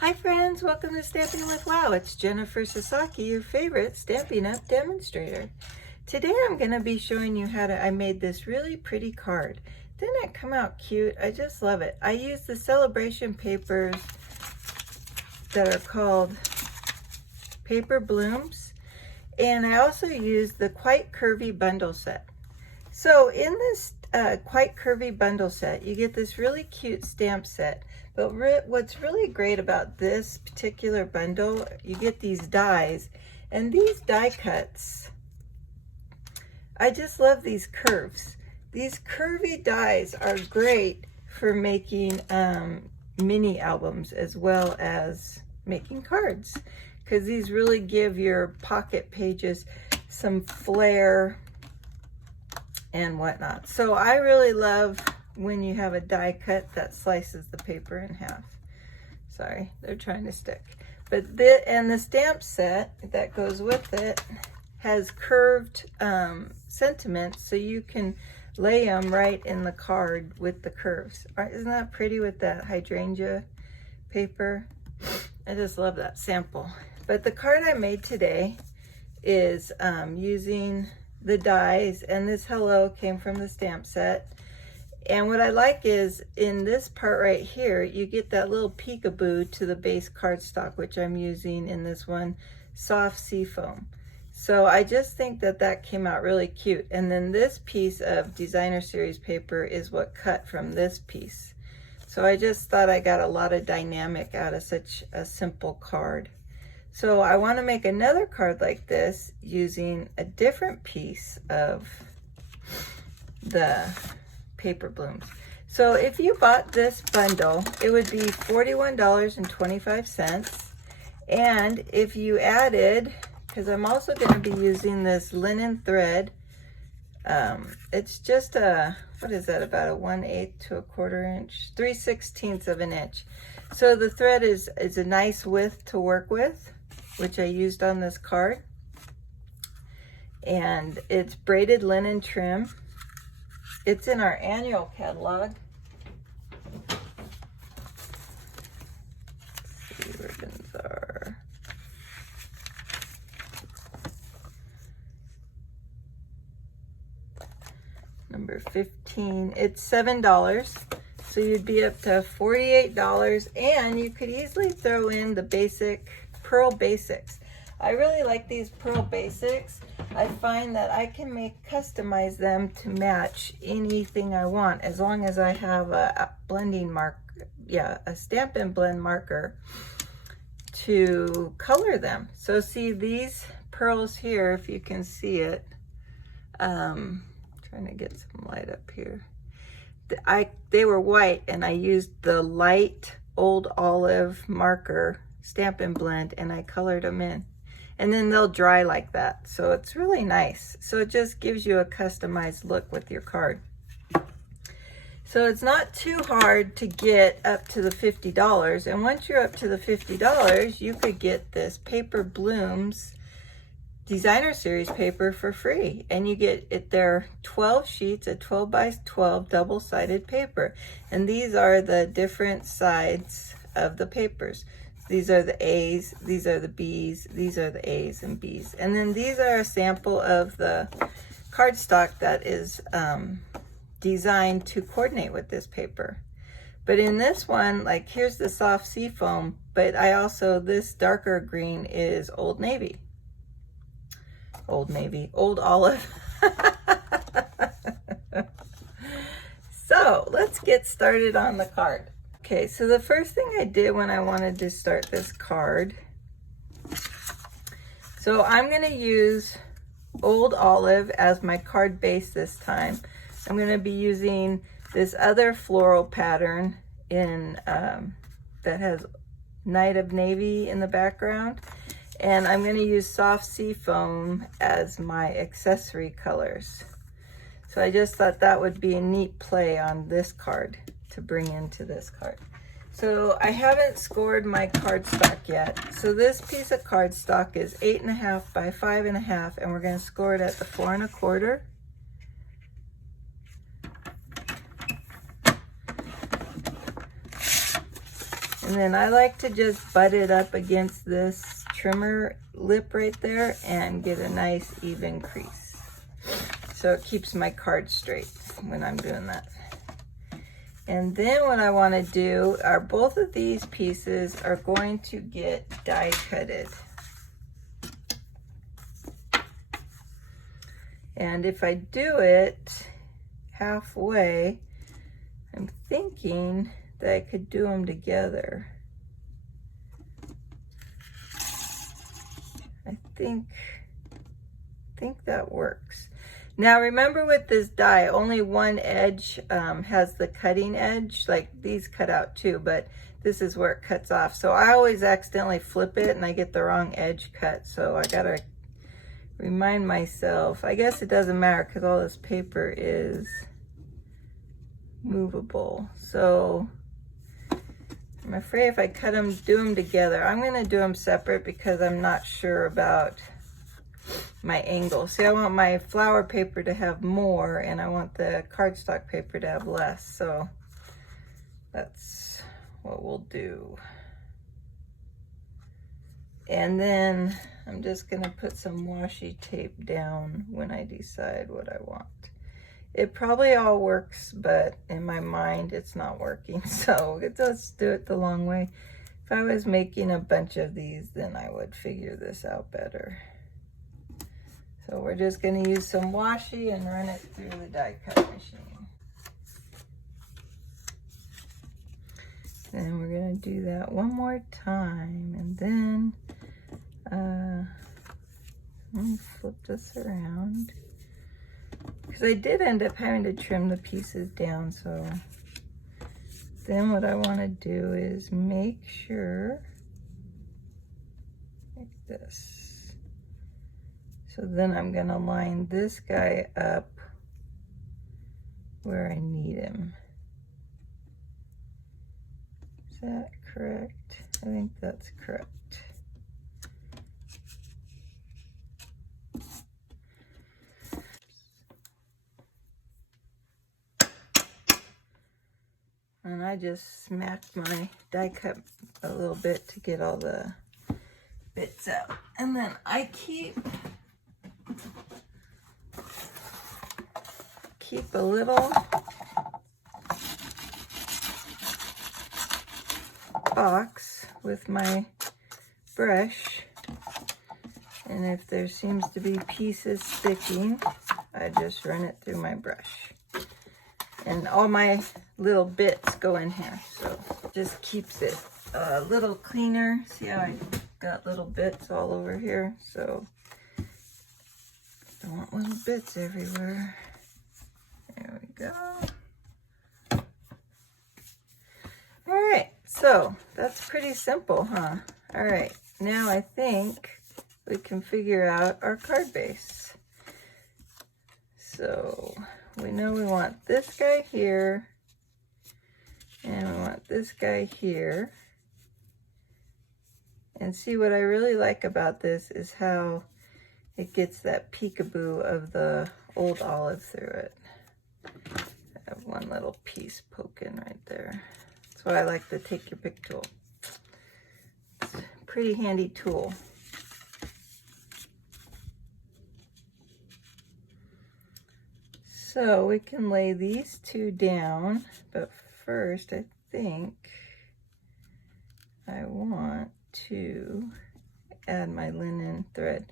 Hi friends, welcome to Stamping with Wow. It's Jennifer Sasaki, your favorite Stampin' Up demonstrator. Today I'm going to be showing you how I made this really pretty card. Didn't it come out cute? I just love it. I used the Sale-a-bration papers that are called Paper Blooms, and I also used the Quite Curvy bundle set. So in this Quite Curvy bundle set, you get this really cute stamp set. But what's really great about this particular bundle, you get these dies, and these die cuts, I just love these curves. These curvy dies are great for making mini albums as well as making cards, because these really give your pocket pages some flair and whatnot. So I really love when you have a die cut that slices the paper in half. Sorry, they're trying to stick. But the stamp set that goes with it has curved sentiments, so you can lay them right in the card with the curves. Isn't that pretty with that hydrangea paper? I just love that sample. But the card I made today is using the dies, and this hello came from the stamp set. And what I like is in this part right here, you get that little peekaboo to the base cardstock, which I'm using in this one, Soft Sea Foam. So I just think that that came out really cute. And then this piece of designer series paper is what cut from this piece. So I just thought I got a lot of dynamic out of such a simple card. So I want to make another card like this using a different piece of the Paper Blooms. So if you bought this bundle, it would be $41.25. And if you added, because I'm also going to be using this linen thread, it's just a, what is that, about a 1/8 to a 1/4 inch, 3/16 of an inch. So the thread is a nice width to work with, which I used on this card. And it's Braided Linen Trim. It's in our annual catalog. Let's see, ribbons are number 15. It's $7, so you'd be up to $48, and you could easily throw in the basic pearl basics. I really like these pearl basics. I find that I can customize them to match anything I want, as long as I have a blending marker, a Stampin' Blend marker to color them. So see these pearls here, if you can see it, trying to get some light up here. They were white, and I used the light Old Olive marker Stampin' Blend, and I colored them in. And then they'll dry like that. So it's really nice. So it just gives you a customized look with your card. So it's not too hard to get up to the $50. And once you're up to the $50, you could get this Paper Blooms designer series paper for free. And you get it there 12 sheets of 12 by 12 double-sided paper. And these are the different sides of the papers. These are the A's, these are the B's, these are the A's and B's. And then these are a sample of the cardstock that is designed to coordinate with this paper. But in this one, like here's the Soft Sea Foam, but this darker green is Old Navy. Old Olive. So let's get started on the card. Okay, so the first thing I did when I wanted to start this card, so I'm going to use Old Olive as my card base this time. I'm going to be using this other floral pattern in that has Night of Navy in the background, and I'm going to use Soft Sea Foam as my accessory colors. So I just thought that would be a neat play on this card to bring into this card. So I haven't scored my cardstock yet. So this piece of cardstock is 8.5 by 5.5, and we're going to score it at the 4 1/4. And then I like to just butt it up against this trimmer lip right there and get a nice even crease. So it keeps my card straight when I'm doing that. And then what I want to do are both of these pieces are going to get die cutted. And if I do it halfway, I'm thinking that I could do them together. I think that works. Now remember, with this die, only one edge has the cutting edge. Like these cut out too, but this is where it cuts off. So I always accidentally flip it and I get the wrong edge cut. So I gotta remind myself. I guess it doesn't matter because all this paper is movable. So I'm afraid if I cut them, do them together. I'm gonna do them separate because I'm not sure about my angle. See, I want my flower paper to have more and I want the cardstock paper to have less. So that's what we'll do. And then I'm just gonna put some washi tape down when I decide what I want. It probably all works, but in my mind it's not working. So let's do it the long way. If I was making a bunch of these, then I would figure this out better. So we're just going to use some washi and run it through the die cut machine. And we're going to do that one more time. And then let me flip this around. Because I did end up having to trim the pieces down. So then what I want to do is make sure, like this. So then I'm gonna line this guy up where I need him. Is that correct? I think that's correct. And I just smacked my die cut a little bit to get all the bits out. And then I keep a little box with my brush, and if there seems to be pieces sticking, I just run it through my brush. And all my little bits go in here, so it just keeps it a little cleaner. See how I got little bits all over here? So don't want little bits everywhere. There we go. All right, so that's pretty simple, huh? All right, now I think we can figure out our card base. So we know we want this guy here, and we want this guy here. And see, what I really like about this is how it gets that peekaboo of the old olive through it. I have one little piece poking right there. That's why I like the Take Your Pick tool. It's a pretty handy tool. So we can lay these two down, but first I think I want to add my linen thread.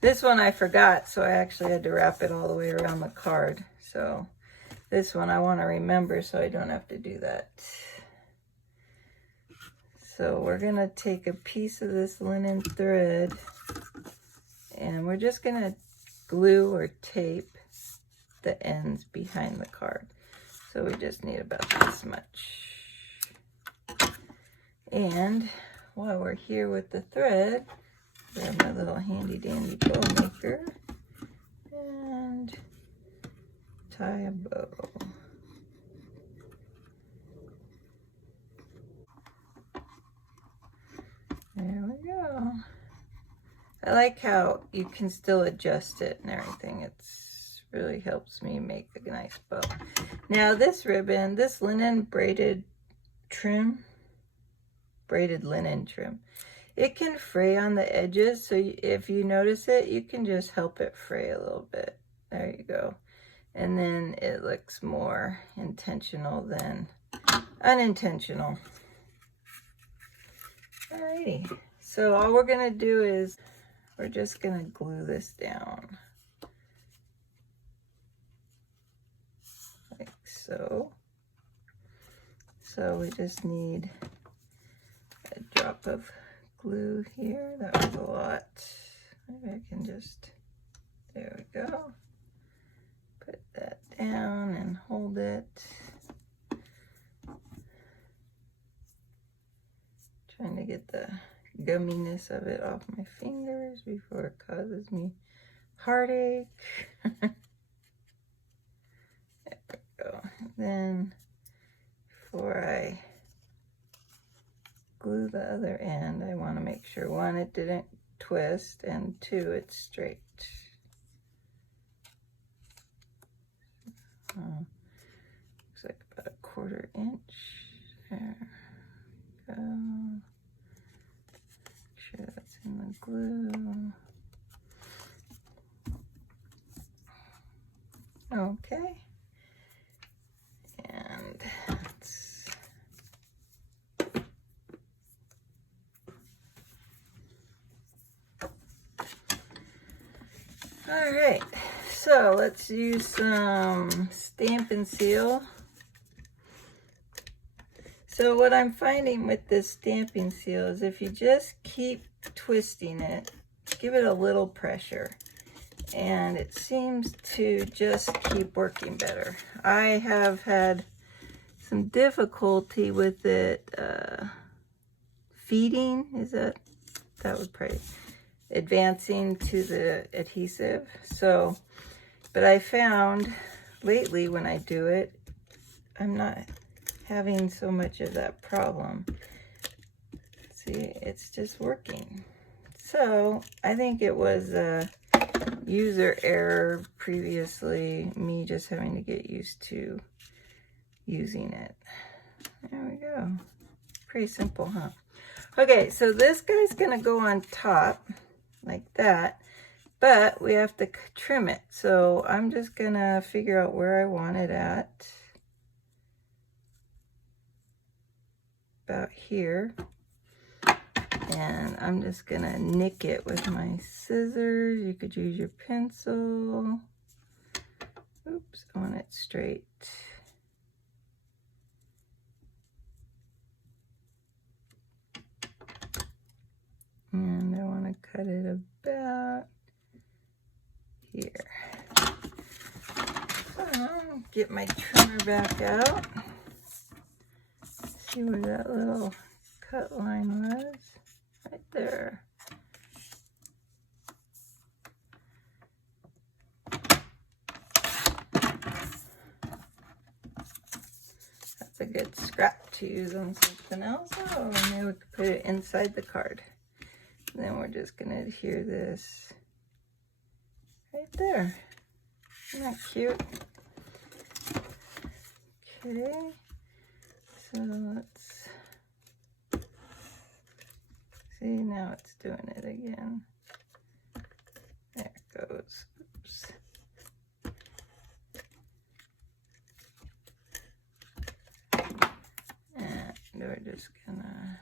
This one I forgot, so I actually had to wrap it all the way around the card. So this one I want to remember so I don't have to do that. So we're going to take a piece of this linen thread and we're just going to glue or tape the ends behind the card. So we just need about this much. And while we're here with the thread, grab my little handy dandy bow maker and tie a bow. There we go. I like how you can still adjust it and everything. It's really helps me make a nice bow. Now this ribbon, this linen braided trim, Braided Linen Trim. It can fray on the edges, so if you notice it, you can just help it fray a little bit. There you go. And then it looks more intentional than unintentional. Alrighty, so all we're gonna do is we're just gonna glue this down. Like so. So we just need a drop of glue here. That was a lot. Maybe I can just, there we go. Put that down and hold it. Trying to get the gumminess of it off my fingers before it causes me heartache. There we go. Then before I glue the other end, I want to make sure, one, it didn't twist, and two, it's straight. Looks like about a 1/4 inch. There we go. Make sure that's in the glue. Okay. And let's all right, so let's use some Stamp and Seal. So what I'm finding with this stamping seal is if you just keep twisting it, give it a little pressure, and it seems to just keep working better. I have had some difficulty with it feeding, that would probably advancing to the adhesive. So, but I found lately when I do it, I'm not having so much of that problem. See, it's just working. So I think it was a user error previously, me just having to get used to using it. There we go. Pretty simple, huh? Okay, so this guy's gonna go on top like that, but we have to trim it. So I'm just gonna figure out where I want it at. About here. And I'm just gonna nick it with my scissors. You could use your pencil. Oops, I want it straight. And I want to cut it about here. So, get my trimmer back out. See where that little cut line was. Right there. That's a good scrap to use on something else. Oh, maybe we could put it inside the card. And then we're just going to adhere this right there. Isn't that cute? Okay. So let's see, now it's doing it again. There it goes. Oops. And we're just gonna,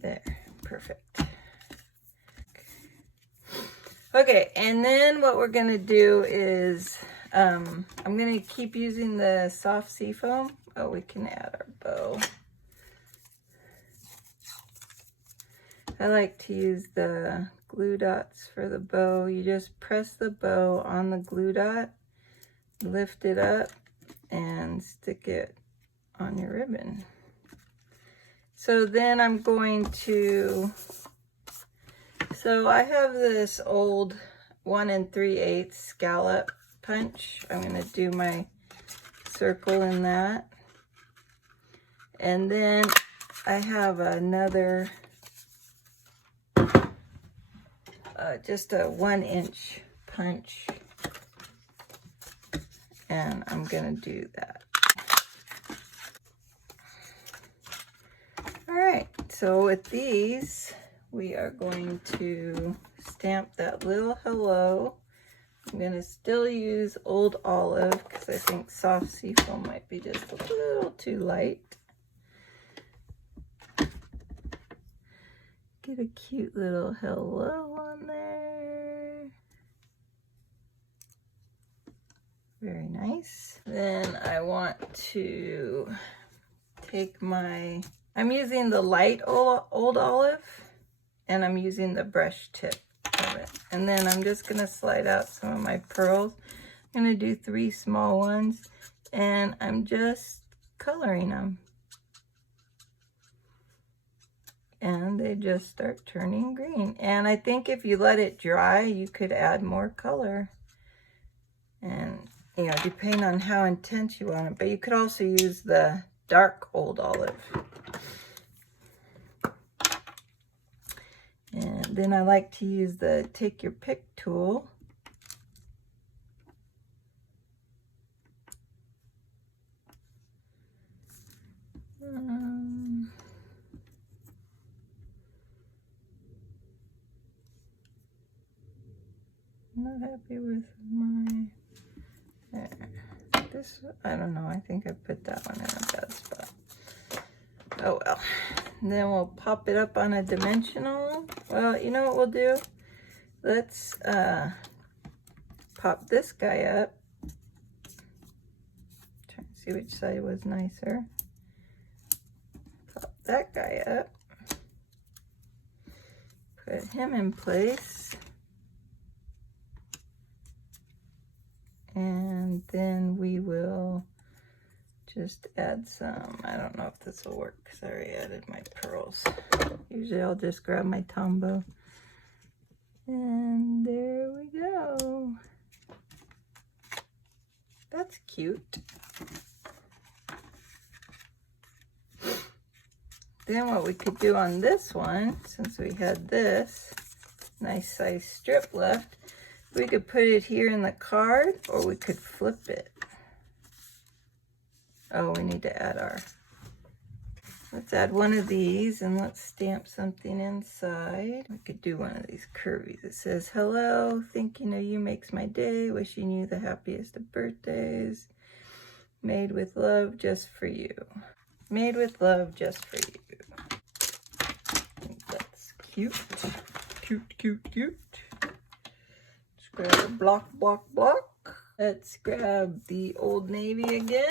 there, perfect. Okay, and then what we're gonna do is, I'm gonna keep using the Soft Sea Foam. Oh, we can add our bow. I like to use the glue dots for the bow. You just press the bow on the glue dot, lift it up, and stick it on your ribbon. So then I'm going to, so I have this old 1 3/8 scallop punch. I'm going to do my circle in that. And then I have another, just a 1-inch punch. And I'm going to do that. so with these, we are going to stamp that little hello. I'm going to still use Old Olive because I think Soft Sea Foam might be just a little too light. Get a cute little hello on there. Very nice. Then I want to take my, I'm using the light Old Olive, and I'm using the brush tip of it. And then I'm just gonna slide out some of my pearls. I'm gonna do 3 small ones, and I'm just coloring them. And they just start turning green. And I think if you let it dry, you could add more color. And, you know, depending on how intense you want it. But you could also use the dark Old Olive. And then I like to use the Take Your Pick tool. I'm not happy with my, this, I don't know, I think I put that one in a bad spot. Oh well. And then we'll pop it up on a dimensional. Well, you know what we'll do? Let's pop this guy up. Try and see which side was nicer. Pop that guy up. Put him in place. And then we will just add some, I don't know if this will work because I already added my pearls. Usually I'll just grab my Tombow. And there we go. That's cute. Then what we could do on this one, since we had this nice size strip left, we could put it here in the card, or we could flip it. Oh, we need to add our, let's add one of these and let's stamp something inside. We could do one of these curvies. It says, hello, thinking of you makes my day, wishing you the happiest of birthdays. Made with love just for you. Made with love just for you. I think that's cute. Cute, cute, cute. Let's grab a block, block, block. Let's grab the Old Navy again.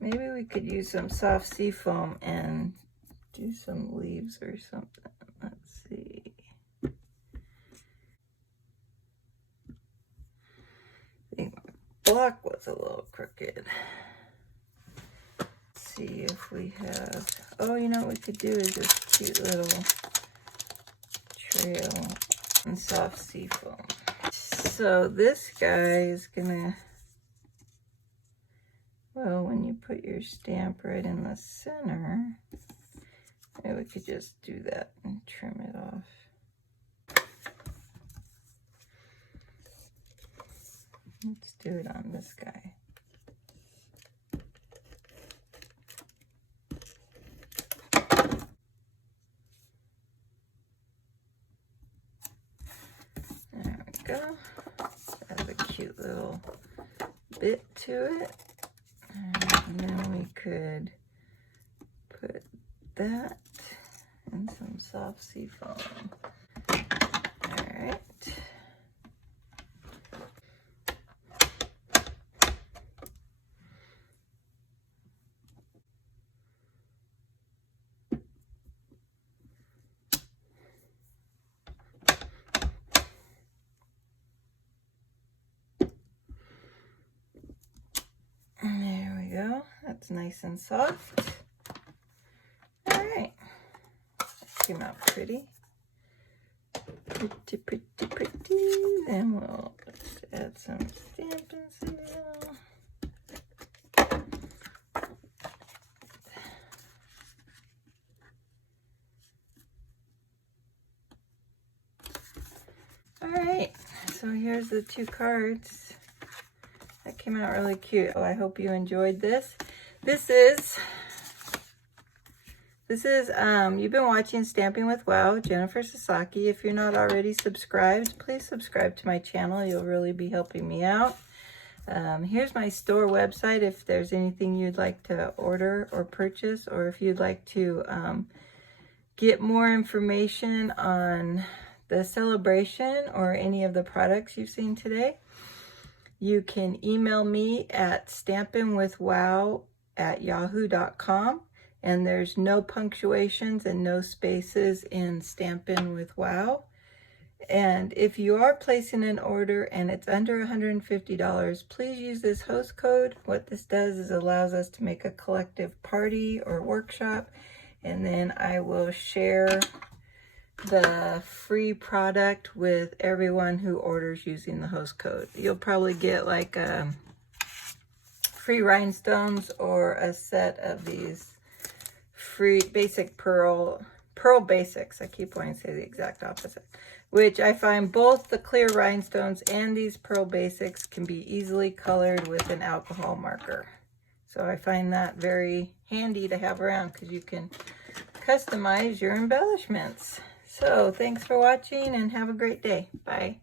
Maybe we could use some Soft Sea Foam and do some leaves or something. Let's see. I think my block was a little crooked. Let's see if we have, oh, you know what we could do is this cute little trail in Soft Sea Foam. So this guy is gonna, well, when you put your stamp right in the center, maybe we could just do that and trim it off. Let's do it on this guy. There we go. Add a cute little bit to it. And then we could put that and some Soft Sea Foam. All right. There we go. That's nice and soft. All right. That came out pretty. Pretty, pretty, pretty. Then we'll just add some Stampin' Seal. All right. So here's the 2 cards. That came out really cute. Oh, I hope you enjoyed this. This is This is, you've been watching Stamping with Wow, Jennifer Sasaki. If you're not already subscribed, please subscribe to my channel. You'll really be helping me out. Here's my store website if there's anything you'd like to order or purchase, or if you'd like to get more information on the Sale-a-bration or any of the products you've seen today. You can email me at stampinwithwow@yahoo.com, and there's no punctuations and no spaces in Stampin' with Wow. And if you are placing an order and it's under $150, please use this host code. What this does is allows us to make a collective party or workshop, and then I will share the free product with everyone who orders using the host code. You'll probably get like free rhinestones or a set of these free basic pearl basics. I keep wanting to say the exact opposite, which I find both the clear rhinestones and these pearl basics can be easily colored with an alcohol marker. So I find that very handy to have around because you can customize your embellishments. So thanks for watching and have a great day. Bye.